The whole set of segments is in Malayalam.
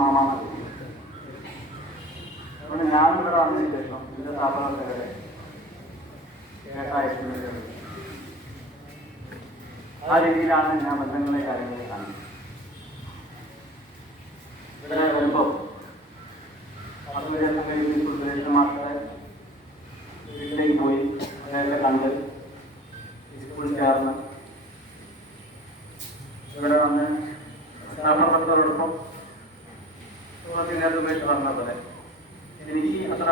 മാമാ അതുകൊണ്ട് ഞാനും ഇവിടെ വന്നതിന് ശേഷം എൻ്റെ സ്ഥാപനത്തിലെ കേട്ടായിട്ട് ആ രീതിയിലാണ് ഞാൻ ബന്ധങ്ങളെ കാര്യങ്ങളെ കാണുന്നത്. ഇവിടെ വരുമ്പോൾ സുരേഷന്മാരുടെ വീട്ടിലേക്ക് പോയി അദ്ദേഹത്തെ കണ്ട് സ്കൂളിൽ ചേർന്ന് ഇവിടെ വന്ന് സ്ഥാപനത്തോടൊപ്പം നേതൃത്വം ഉപേക്ഷിച്ച് പറഞ്ഞ പോലെ എനിക്ക് അത്ര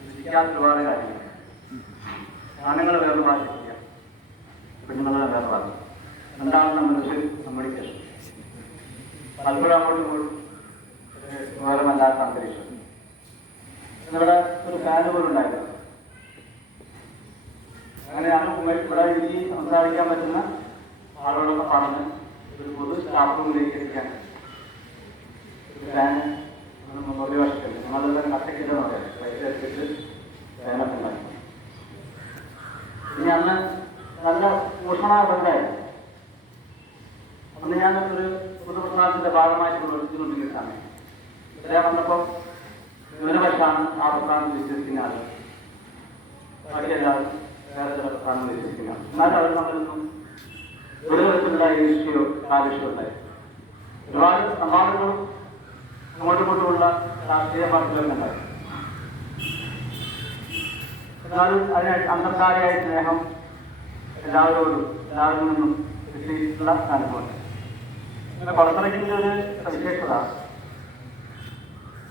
വിശ്വസിക്കാത്ത ഒരുപാട് കാര്യങ്ങൾ ആണുങ്ങൾ വേറെ ഭാഷിക്കുക, പെണ്ണുങ്ങളെ വേറെ ഭാഷ, രണ്ടാമത്തെ മനുഷ്യർ കമ്മ്യൂണിക്കേഷൻ, പലപ്പോഴും അങ്ങോട്ടും വിവരമല്ലാത്ത അന്തരീക്ഷം. ഇവിടെ ഒരു ഫാന് പോലും ഉണ്ടായിരുന്നു. അങ്ങനെയാണ് ഇവിടെ എനിക്ക് സംസാരിക്കാൻ പറ്റുന്ന ആളുകളൊക്കെ പറഞ്ഞ് ഒരു പൊതു സ്റ്റാഫ് റൂമിലേക്ക് എത്തിക്കാൻ ഒരു ഫാന് ഒരു വർഷത്തില്ല. ഞങ്ങളത് തന്നെ കട്ടക്കില്ലെന്ന് പറയാം, പൈസ എടുത്തിട്ട് ഫാനൊക്കെ ഉണ്ടാക്കി. ഇനി അന്ന് നല്ല ഊഷ്മമായ ബന്ധമായിരുന്നു. അന്ന് ഞാനൊരു പൊതുപ്രസ്ഥാനത്തിന്റെ ഭാഗമായിട്ട് പ്രവർത്തിച്ചുകൊണ്ടിരിക്കുന്ന സമയം ഇവിടെ വന്നപ്പോൾ ന്യൂനപക്ഷമാണ് ആ പ്രസ്ഥാനത്തിൽ വിശ്വസിക്കുന്ന ആൾ, ബാക്കിയെല്ലാവരും വേറെ ചില പ്രസ്ഥാനങ്ങൾ വിശ്വസിക്കുന്ന ആൾ. എന്നാലും അവർ തമ്മിലൊന്നും ഒരു തരത്തിലുള്ള ഈർഷ്യയോ കാലുഷ്യോ ഉണ്ടായി. ഒരുപാട് സംവാദങ്ങളും അങ്ങോട്ടും ഇങ്ങോട്ടുമുള്ള രാഷ്ട്രീയ പാർട്ടികളൊക്കെ ഉണ്ടായി. എന്നാലും അതിനായിട്ട് അന്തർധാരയായ സ്നേഹം എല്ലാവരോടും എല്ലാവരിൽ നിന്നും കിട്ടിയിട്ടുള്ള അനുഭവം. പിന്നെ കൊളത്തറയ്ക്കിൻ്റെ ഒരു സവിശേഷത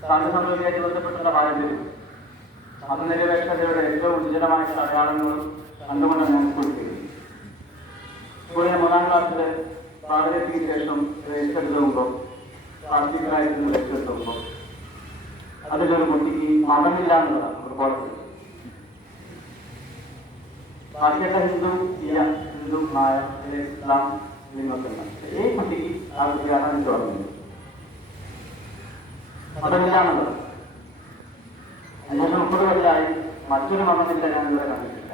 ശാന്തസംഘവുമായിട്ട് ബന്ധപ്പെട്ടുള്ള പാരമ്പര്യം മതനിരപേക്ഷതയുടെ ഏറ്റവും ഉചിതമായിട്ടുള്ള അടയാളങ്ങളും കണ്ടുകൊണ്ട് ഞാൻ കൊടുക്കുകയും സ്കൂളിലെ 3ാം ക്ലാസ്സിൽ പ്രാഥമികത്തിന് ശേഷം രജിസ്റ്റെടുത്തുമ്പോൾ പ്രാഥമികമായിട്ട് രജിസ്റ്റെടുത്തുമ്പോൾ അതിലൊരു കുട്ടിക്ക് മതമില്ല എന്നുള്ളതാണ് ഒരു കോളത്തിൽ. ബാക്കിയൊക്കെ ഹിന്ദു, ഹിന്ദു, മായ, ഇസ്ലാം എന്നൊക്കെ ഈ കുട്ടിക്ക് ആ കുട്ടിയാണ് എനിക്ക് ഓർമ്മയുണ്ട്. മതമില്ലാന്നുള്ളത് 50-30 കൊല്ലമായി മറ്റൊരു മതമില്ല ഞാനിവിടെ കണ്ടിട്ടില്ല.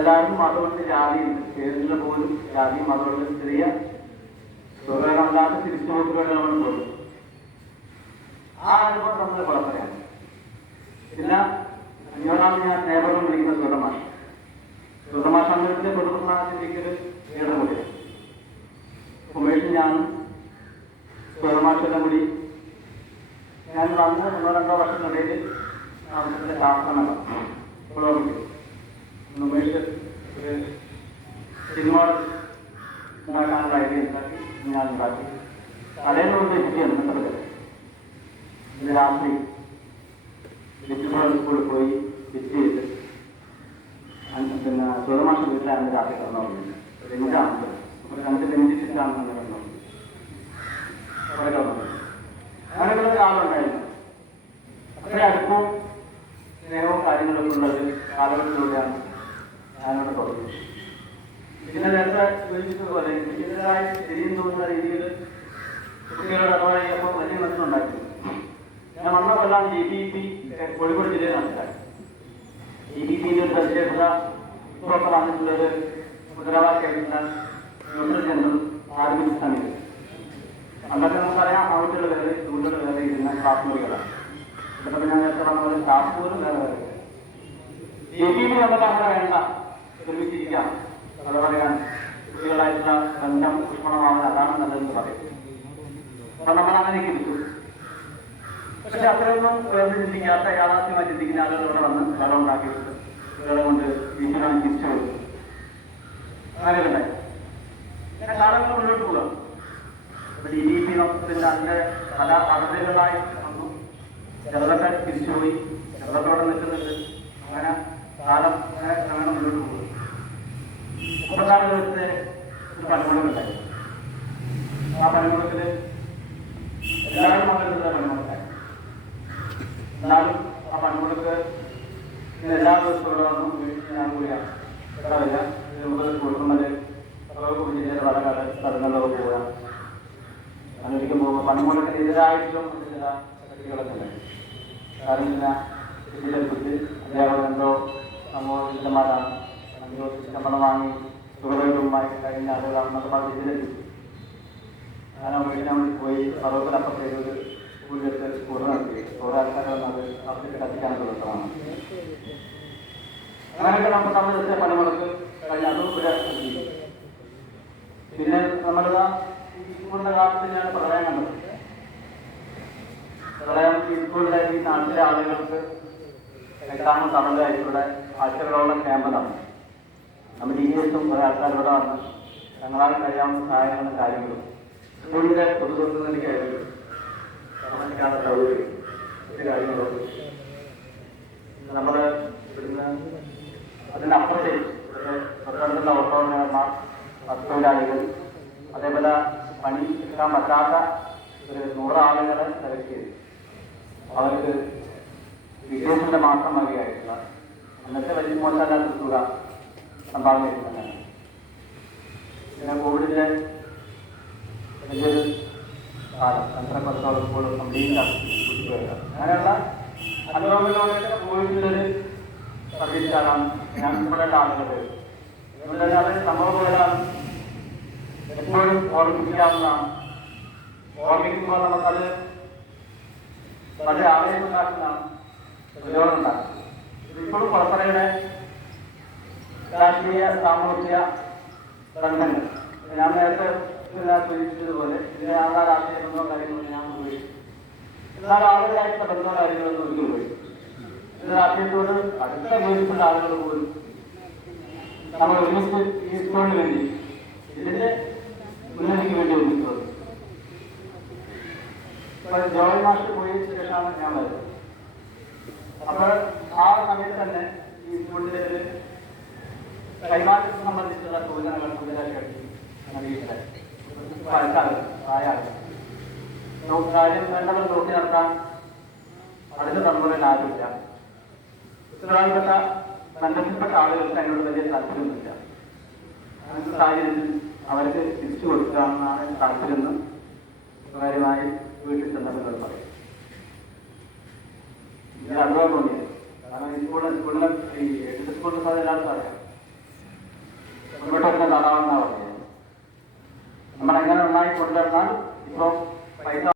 എല്ലാവർക്കും മതമുണ്ട്, ജാതിയുണ്ട്. കേരളത്തിൽ പോലും ജാതിയും മതമുള്ള ചെറിയ സ്വകാര്യമല്ലാത്ത തിരിച്ചുപോക്കുകളാണ് പോലും. ആ അനുഭവം നമ്മൾ കുഴപ്പമില്ല. പിന്നെ 5-ാമത് ഞാൻ നേതൃത്വം വിളിക്കുന്ന സുഗതമാഷ സംഘത്തിലെ പൊതുപ്രസ്ഥാനത്തിലേക്ക് നേതൃത്വം ഉമേഷും ഞാനും സുഗതമാഷെല്ലാം കൂടി ഞാൻ വന്ന് 1-2 വർഷത്തിനിടയിൽ നാമത്തിന്റെ ശാസ്ത്രമല്ല പുരോഗമിക്കും. ഉമേഷ് ഒരു സിനിമ ഉണ്ടാക്കാനുള്ള ഐഡിയ ഉണ്ടാക്കി, ഞാൻ ഉണ്ടാക്കി. തലേന്ന് കൊണ്ട് എത്തിയാണ് പെട്ടത്. ഇന്ന് രാത്രി സ്കൂളിൽ പോയി ഫിറ്റ് ചെയ്ത് പിന്നെ സുഗതമാഷ വീട്ടിലാണ് രാത്രി കിടന്നുറങ്ങുന്നത്. രഞ്ജാണ് നമ്മുടെ കണ്ടിട്ട് രഞ്ജിച്ചിട്ടാണ് കിടന്നുറങ്ങുന്നത്. അങ്ങനെയുള്ള ആളുണ്ടായിരുന്നു. അത്രയും അടുപ്പവും സ്നേഹവും കാര്യങ്ങളൊക്കെ ഉള്ളത് കാലഘട്ടത്തിലൂടെയാണ് ഞാനിവിടെ തുടങ്ങി. പിന്നെ നേരത്തെ സൂചിപ്പിച്ചതുപോലെ ഇതിൻ്റെതായ ശരിയും തോന്നുന്ന രീതിയിൽ കുട്ടികളുടെ ഇടപഴകിയപ്പോൾ വലിയ മനസ്സിലുണ്ടായിരുന്നു. ഞാൻ വന്ന കൊല്ലം JPP കോഴിക്കോട് ജില്ലയിൽ നടത്താൻ. JPPന്റെ ഒരു സവിശേഷത ഇപ്പോഴൊക്കെ വന്നിട്ടുള്ളൊരു മുദ്രാവാക്യമായിട്ടുള്ള ന്യൂട്രൽ ജനറൽ ആർമിക് സമയത്ത് അന്നൊക്കെ നമുക്കറിയാം ആൺകുട്ടികൾ വേറെ പെൺകുട്ടികൾ വേറെ ഇരുന്ന ക്ലാസ് മുറികളാണ്. ഇവിടെ ഞാൻ നേരത്തെ പറഞ്ഞ പോലെ സ്റ്റാഫ് പോലും വേറെ വേറെ. JPP നമുക്ക് അങ്ങനെ വേണ്ട, ഒരുമിച്ചിരിക്കാം, അത് പറയാൻ കുട്ടികളായിട്ടുള്ള ബന്ധം ഊഷ്മളമാവാൻ അതാണ് നല്ലതെന്ന് പറയും. അപ്പൊ നമ്മൾ അങ്ങനെയൊക്കെ ഇരിക്കും. പക്ഷെ അത്രയൊന്നും വേറെ ചിന്തിക്കാത്ത യാഥാർത്ഥ്യമായി ചിന്തിക്കുന്ന ആളുകൾ ഇവിടെ വന്ന് വെള്ളം ഉണ്ടാക്കിയിട്ട് കുട്ടികളെ കൊണ്ട് വീട്ടിലാണ് തിരിച്ചു കൊടുക്കും. അങ്ങനെയൊക്കെ ഉണ്ടായി. ഞാൻ കാലങ്ങൾ മുന്നോട്ട് പോകാം. DDP നോക്കത്തിൻ്റെ അതിൻ്റെ പല പദ്ധതികളായി വന്നു. ചിലതൊക്കെ തിരിച്ചുപോയി, ചിലതൊക്കെ നിൽക്കുന്നുണ്ട്. അങ്ങനെ കാലം അങ്ങനെ മുന്നോട്ട് പോകും. 36 ദിവസത്തെ ഒരു പണിമുടക്കുണ്ടായി. ആ പണിമുടക്കിൽ എല്ലാവരും പങ്കെടുത്ത പണിമുടക്കായി. എന്നാലും ആ പണിമുടക്ക് എല്ലാ ദിവസവും ഇവിടെ വന്നു. ഞാൻ കൂടിയാണ് ഇടവില്ല. നമുക്ക് കൊടുക്കുന്നത് ജില്ലയുടെ പല സ്ഥലങ്ങളിലൊക്കെ പോകാം. അങ്ങനെയൊക്കെ പോകുമ്പോൾ പണിമുടക്കിനെതിരായിട്ടും ചില ശക്തികളൊക്കെ ഉണ്ട്. കാരണം പിന്നെ ഇതിനെക്കുറിച്ച് അധ്യാപകർ എന്തോ സമൂഹമാരാണ്, ശമ്പളം വാങ്ങി സുഖമായിട്ട് കഴിഞ്ഞ ആളുകളാണെന്നൊക്കെ പറഞ്ഞ് ഇതിലെത്തി. ഞാൻ വീടിനെ വേണ്ടി പോയി പർവ്വത്തിനപ്പുറത്തേക്ക് ഒരു സ്കൂളിലെടുത്ത് സ്കൂൾ നടത്തി ഓരോ ആൾക്കാരെ വന്നത് അവർക്ക് കത്തിക്കാനുള്ള ദിവസമാണ്. അങ്ങനെയൊക്കെ നമ്മൾ വെച്ച പണിമുടക്ക് കഴിഞ്ഞ അതും ഇവിടെ പിന്നെ നമ്മളിതാ ഈ സ്കൂളിൻ്റെ കാലത്ത് ഞാൻ പ്രളയം കണ്ടത്. പ്രളയം ഈ സ്കൂളിലെ ഈ നാട്ടിലെ ആളുകൾക്ക് എട്ടാമ തമിഴായിട്ടുള്ള ആഴ്ചകളോളം ക്യാമ്പതാണ്. നമ്മൾ DSും കുറേ ആൾക്കാരിവിടെ വന്ന് ഞങ്ങളാൽ കഴിയാവുന്ന സഹായങ്ങളുടെ കാര്യങ്ങളും സ്കൂളിൻ്റെ പൊതുതൊഴിലാളിക്കായാലും താമസിക്കാനുള്ള സൗകര്യം മറ്റു കാര്യങ്ങളും നമ്മൾ ഇവിടുന്ന് അതിനപ്പുറത്തേക്ക് ഇവിടുത്തെ തൊട്ടടുത്തുള്ള ഓട്ടോമാർ തൊഴിലാളികൾ അതേപോലെ പണി എടുക്കാൻ പറ്റാത്ത ഒരു 100 ആളുകളെ സെലക്ട് ചെയ്തു അവർക്ക് വിദേശത്തിൻ്റെ മാത്രം വകയായിട്ടുള്ള അന്നത്തെ വലിയ മോശമല്ലാത്ത തുക സംഭാവന ചെയ്യുന്നതാണ്. പിന്നെ കോവിഡിൻ്റെ വലിയൊരു കാലം 2-10 സ്കൂൾ കംപ്ലീറ്റ് കുട്ടികളുടെ അങ്ങനെയുള്ള അനുഭവങ്ങളിലൂടെ കോവിഡിലൊരു പ്രതീക്ഷയാണ് ഞാൻ ഉൾപ്പെടേണ്ട ആളുകൾ. അതുകൊണ്ട് അത് സംഭവങ്ങളാണ് എപ്പോഴും ഓർമ്മിപ്പിക്കാവുന്നതാണ്. ഓർമ്മിക്കുമ്പോൾ നമുക്കത് വളരെ ആവേശമുണ്ടാക്കുന്നതാണ്, പ്രചോദനമുണ്ടാക്കും. ഇതിപ്പോഴും പുറത്തറയുടെ രാഷ്ട്രീയ സാമൂഹിക ബന്ധങ്ങൾ ഞാൻ നേരത്തെ സൂചിപ്പിച്ചതുപോലെ ഇതിനെ ആളുടെ രാഷ്ട്രീയ ബന്ധമോ കാര്യങ്ങളൊന്നും ഞാൻ ഉപയോഗിച്ചു. എന്നാൽ ആളുകളായിട്ടുള്ള ബന്ധമോ കാര്യങ്ങളൊന്നും ഒരിക്കലും ഉപയോഗിച്ചു. ഇത് രാഷ്ട്രീയത്തോട് അടുത്ത ഉപയോഗിച്ചുള്ള ആളുകൾ പോലും നമ്മൾ ഒരുമിച്ച് ഈ സ്കൂളിന് വേണ്ടി ഇതിൻ്റെ ഉന്നതിക്ക് വേണ്ടി ഒന്നിച്ചുള്ളത്. ഇപ്പോൾ ജോയ് മാസ്റ്റർ പോയ ശേഷമാണ് ഞാൻ വരുന്നത്. അപ്പോൾ ആ സമയത്ത് തന്നെ ഈ സ്കൂളിൻ്റെ കൈമാറ്റത്തെ സംബന്ധിച്ചുള്ള സൂചനകൾ കൂടുതലായി നൽകിയിട്ടുണ്ടായി. കാര്യം വേണ്ടവർ നോക്കി നടത്താൻ അടുത്ത തലമുറയിൽ ആരുമില്ല. ഉത്തരവാദിപ്പെട്ട ബന്ധപ്പെട്ട ആളുകൾക്ക് അതിനോട് വലിയ താല്പര്യമൊന്നുമില്ല. അങ്ങനത്തെ സാഹചര്യത്തിൽ അവർക്ക് തിരിച്ചു കൊടുക്കാമെന്നാണ് താല്പര്യമെന്ന് സ്വകാര്യമായി വീട്ടിൽ ചെന്നവരോട് പറയും. ഇത് അനുഭവം തോന്നിയത് കാരണം ഈ സ്കൂളിലെ ഈ എട്ട് സ്കൂളിൻ്റെ സാധ്യത എല്ലാവർക്കും അറിയാം. മുന്നോട്ടൊക്കെ കാണാമെന്നാണ് പറഞ്ഞത്. നമ്മളെങ്ങനെ നന്നായി കൊണ്ടുവന്നാൽ ഇപ്പോൾ പൈസ